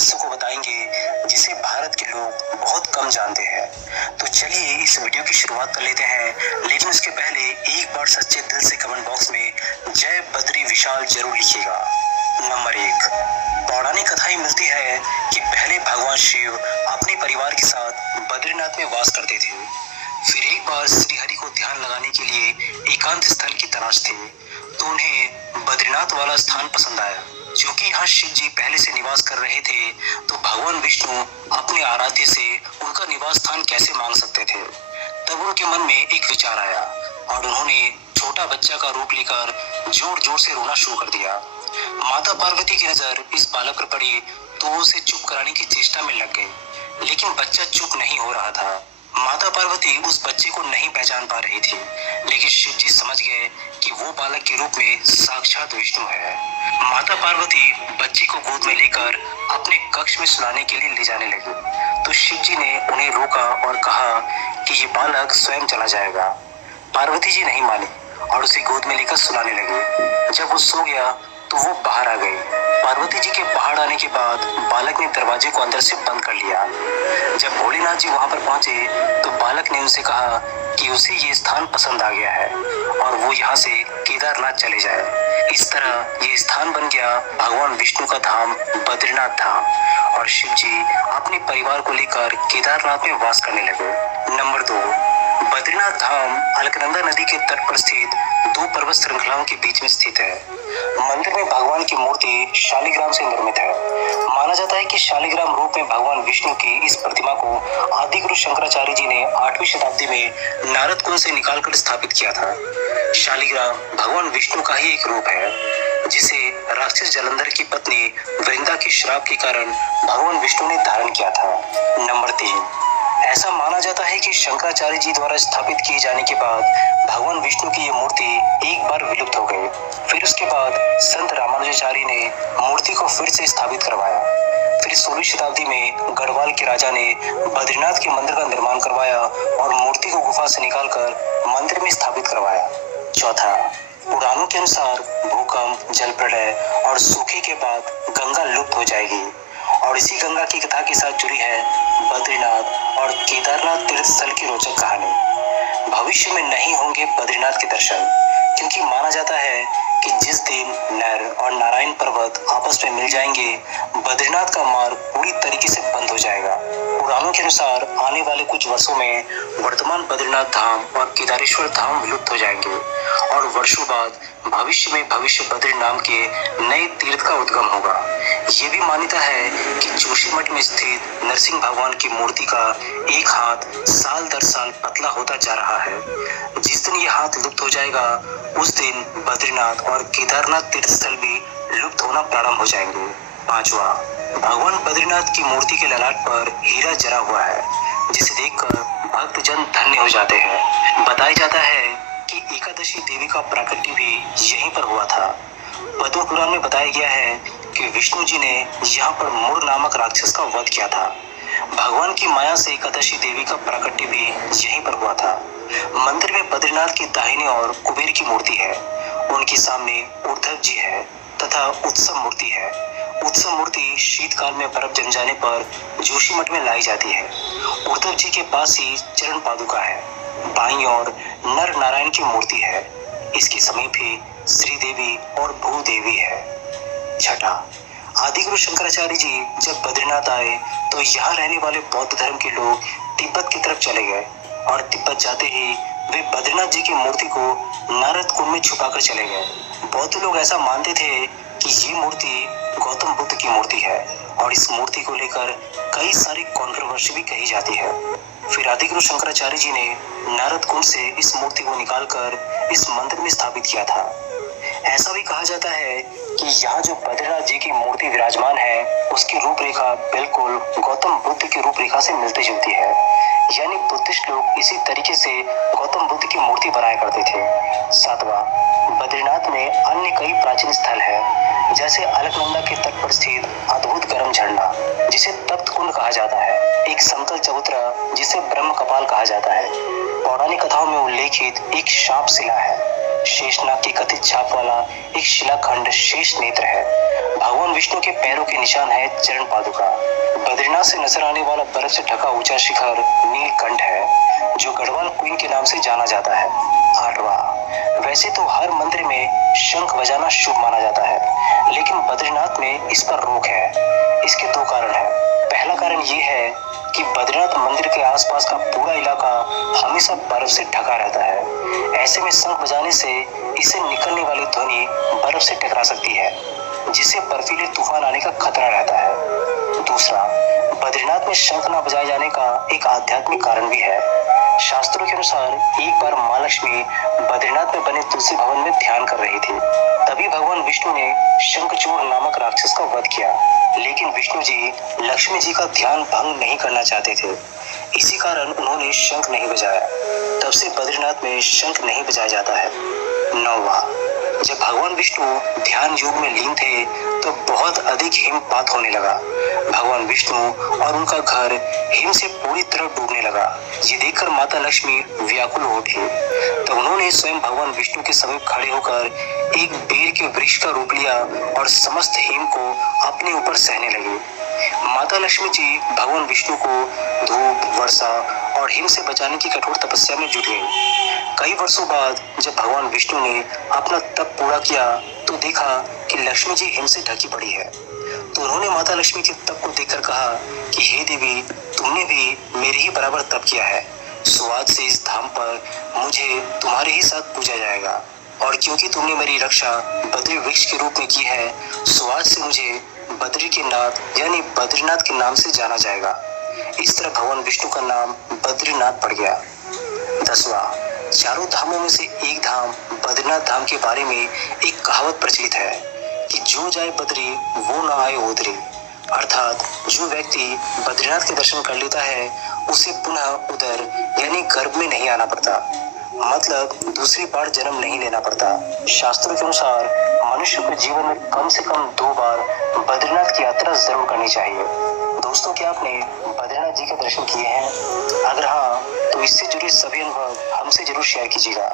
रहस्य को बताएंगे जिसे भारत के लोग बहुत कम जानते हैं। तो चलिए इस वीडियो की शुरुआत कर लेते हैं, लेकिन उसके पहले एक बार सच्चे दिल से कमेंट बॉक्स में जय बद्री विशाल जरूर लिखिएगा। नंबर 1, पौराणिक कथाएं मिलती है कि पहले भगवान शिव अपने परिवार के साथ बद्रीनाथ में वास करते थे। फिर एक बार श्री हरि को ध्यान लगाने के लिए एकांत स्थल की तलाश थी, तो उन्हें बद्रीनाथ वाला स्थान पसंद आया। क्योंकि यहाँ शिव जी पहले से निवास कर रहे थे, तो भगवान विष्णु अपने आराध्य से उनका निवास स्थान कैसे मांग सकते थे। तब उनके मन में एक विचार आया और उन्होंने छोटा बच्चा का रूप लेकर जोर जोर से रोना शुरू कर दिया। माता पार्वती की नजर इस बालक पर पड़ी तो वो उसे चुप कराने की चेष्टा में लग गई, लेकिन बच्चा चुप नहीं हो रहा था। माता पार्वती उस बच्चे को नहीं पहचान पा रही थी, लेकिन शिव जी समझ गए कि वो बालक के रूप में साक्षात विष्णु है। माता पार्वती बच्चे को गोद में लेकर अपने कक्ष में सुलाने के लिए ले जाने लगी, तो शिव जी ने उन्हें रोका और कहा कि ये बालक स्वयं चला जाएगा। पार्वती जी नहीं मानी और उसे गोद में लेकर सुलाने लगी। जब वो सो गया तो वो बाहर आ गई। पार्वती जी के बाहर आने के बाद बालक ने दरवाजे को अंदर से बंद कर लिया। जब भोलेनाथ जी वहां पर पहुंचे तो बालक ने उनसे कहा कि उसे ये स्थान पसंद आ गया है और वो यहाँ से केदारनाथ चले जाए। इस तरह ये स्थान बन गया भगवान विष्णु का धाम बद्रीनाथ धाम, और शिव जी अपने परिवार को लेकर केदारनाथ में वास करने लगे। नंबर 2, बद्रीनाथ धाम अलकनंदा नदी के तट पर स्थित दो पर्वत श्रृंखलाओं के बीच में स्थित है। मंदिर में भगवान की मूर्ति शालिग्राम से निर्मित है। माना जाता है कि शालिग्राम रूप में भगवान विष्णु की इस प्रतिमा को आदि गुरु शंकराचार्य जी ने 8वीं शताब्दी में नारद कुंड से निकालकर स्थापित किया था। शालिग्राम भगवान विष्णु का ही एक रूप है, जिसे राक्षस जलंधर की पत्नी वृंदा के श्राप के कारण भगवान विष्णु ने धारण किया था। नंबर 3, ऐसा माना जाता है कि शंकराचार्य जी द्वारा स्थापित किए जाने के बाद भगवान विष्णु की ये मूर्ति एक बार विलुप्त हो गई। फिर उसके बाद संत रामानुजाचार्य ने मूर्ति को फिर से स्थापित करवाया। फिर 16वीं शताब्दी में गढ़वाल के राजा ने बद्रीनाथ के मंदिर का निर्माण करवाया और मूर्ति को गुफा से निकालकर मंदिर में स्थापित करवाया। चौथा, पुराणों के अनुसार भूकंप, जल प्रलय और सूखे के बाद गंगा लुप्त हो जाएगी, और इसी गंगा की कथा के साथ जुड़ी है बद्रीनाथ और केदारनाथ तीर्थ स्थल की रोचक कहानी। भविष्य में नहीं होंगे बद्रीनाथ के दर्शन, क्योंकि माना जाता है कि जिस दिन नर और नारायण पर्वत आपस में मिल जाएंगे, बद्रीनाथ का मार्ग पूरी तरीके से बंद हो जाएगा। पुराणों के अनुसार आने वाले कुछ वर्षों में वर्तमान बद्रीनाथ धाम और केदारेश्वर धाम विलुप्त हो जाएंगे, और वर्षों बाद भविष्य में भविष्य बद्री नाम के नए तीर्थ का उद्गम होगा। ये भी मान्यता है कि जोशीमठ में स्थित नरसिंह भगवान की मूर्ति का एक हाथ साल दर साल पतला होता जा रहा है। जिस दिन ये हाथ लुप्त हो जाएगा, उस दिन बद्रीनाथ और केदारनाथ तीर्थ स्थल भी लुप्त होना प्रारंभ हो जाएंगे। 5वां, भगवान बद्रीनाथ की मूर्ति के ललाट पर हीरा जरा हुआ है, जिसे देखकर भक्तजन धन्य हो जाते हैं। बताया जाता है कि एकादशी देवी का प्राकट्य भी यहीं पर हुआ था। पद्म पुराण में बताया गया है कि विष्णु जी ने यहाँ पर मुर नामक राक्षस का वध किया था। भगवान की माया से एकादशी देवी का प्राकट्य भी यहीं पर हुआ था। मंदिर में बद्रीनाथ की दाहिनी ओर कुबेर की मूर्ति है, उनके सामने उद्धव जी है तथा उत्सव मूर्ति है। उत्सव मूर्ति शीतकाल में बर्फ जम जाने पर जोशीमठ में लाई जाती है। उद्धव जी के पास ही चरण पादुका है। बाईं ओर नर नारायण की मूर्ति है। इसके समीप ही श्री देवी और भूदेवी है। छठा, आदिगुरु शंकराचार्य जी जब बद्रीनाथ आए तो यहाँ रहने वाले बौद्ध धर्म के लोग तिब्बत की तरफ चले गए, और तिब्बत जाते ही वे बद्रीनाथ जी की मूर्ति को नारद कुंड में छुपाकर चले गए। बौद्ध लोग ऐसा मानते थे कि ये मूर्ति गौतम बुद्ध की मूर्ति है, और इस मूर्ति को लेकर कई सारी कंट्रोवर्सी भी कही जाती है। फिर आदिगुरु शंकराचार्य जी ने नारद कुंड से इस मूर्ति को निकालकर इस मंदिर में स्थापित किया था। ऐसा भी कहा जाता है कि यहाँ जो बद्रीनाथ जी की मूर्ति विराजमान है, उसकी रूपरेखा बिल्कुल गौतम बुद्ध की रूपरेखा से मिलती जुलती है। यानी बुद्धिस्ट लोग इसी तरीके से गौतम बुद्ध की मूर्ति बनाया करते थे। 7वां, बद्रीनाथ में अन्य कई प्राचीन स्थल है, जैसे अलकनंदा के तट पर स्थित अद्भुत गर्म झरना, जिसे तप्त कुंड कहा जाता है। एक समतल चबूतरा, जिसे ब्रह्म कपाल कहा जाता है। पौराणिक कथाओं में उल्लेखित एक शाप शिला है। शेषनाग की कथित छाप वाला एक शिलाखंड शेष नेत्र है। भगवान विष्णु के पैरों के निशान है चरण पादुका। बद्रीनाथ से नजर आने वाला बर्फ से ढका ऊंचा शिखर नीलकंठ है, जो गढ़वाल क्वीन के नाम से जाना जाता है। 8वां, वैसे तो हर मंदिर में शंख बजाना शुभ माना जाता है, लेकिन बद्रीनाथ में इस पर रोक है। इसके दो कारण हैं। पहला कारण ये है कि बद्रीनाथ मंदिर के आसपास का पूरा इलाका हमेशा बर्फ से ढका रहता है। ऐसे में शंख बजाने से इससे निकलने वाली ध्वनि बर्फ से टकरा सकती है, जिससे बर्फीले तूफान आने का खतरा रहता है। दूसरा, बद्रीनाथ में शंख न बजाए जाने का एक आध्यात्मिक कारण भी है। शास्त्रों के अनुसार एक बार मां लक्ष्मी बद्रीनाथ में बने तुलसी भवन में ध्यान कर रही थी। तभी भगवान विष्णु ने शंखचूड़ नामक राक्षस का वध किया, लेकिन विष्णु जी लक्ष्मी जी का ध्यान भंग नहीं करना चाहते थे। इसी कारण उन्होंने शंख नहीं बजाया। तब से बद्रीनाथ में शंख नहीं बजाया जाता है। 9वां, जब भगवान विष्णु ध्यान योग में लीन थे तो बहुत अधिक हिमपात होने लगा। भगवान विष्णु और उनका घर हिम से पूरी तरह डूबने लगा। ये देखकर माता लक्ष्मी व्याकुल हो उठी। तो उन्होंने स्वयं भगवान विष्णु के समीप खड़े होकर एक बेर के वृक्ष का रूप लिया और समस्त हिम को अपने ऊपर सहने लगी। माता लक्ष्मी जी भगवान विष्णु को धूप, वर्षा और हिम से बचाने की कठोर तपस्या में जुट गई। कई वर्षों बाद जब भगवान विष्णु ने अपना तप पूरा किया तो देखा कि लक्ष्मी जी हिम से ढकी पड़ी है। तो उन्होंने माता लक्ष्मी के तप को देखकर कहा कि हे देवी, तुमने भी मेरे ही बराबर तप किया है, सो आज से इस धाम पर मुझे तुम्हारे ही साथ पूजा जाएगा। और क्योंकि तुमने मेरी रक्षा बद्री वृक्ष के रूप में की है, सो आज से मुझे बद्री के नाथ यानी बद्रीनाथ के नाम से जाना जाएगा। इस तरह भगवान विष्णु का नाम बद्रीनाथ पड़ गया। 10वां, चारों धामों में से एक धाम बद्रीनाथ धाम के बारे में एक कहावत प्रचलित है कि जो जाए बद्री वो ना आए ओदरी। अर्थात जो व्यक्ति बद्रीनाथ के दर्शन कर लेता है उसे पुनः उदर यानी गर्भ में नहीं आना पड़ता, मतलब दूसरी बार जन्म नहीं लेना पड़ता। शास्त्रों के अनुसार मनुष्य को जीवन में कम से कम 2 बार बद्रीनाथ की यात्रा जरूर करनी चाहिए। दोस्तों, क्या आपने बद्रीनाथ जी के दर्शन किए हैं? अगर हाँ, तो इससे जुड़े सभी अनुभव हमसे जरूर शेयर कीजिएगा।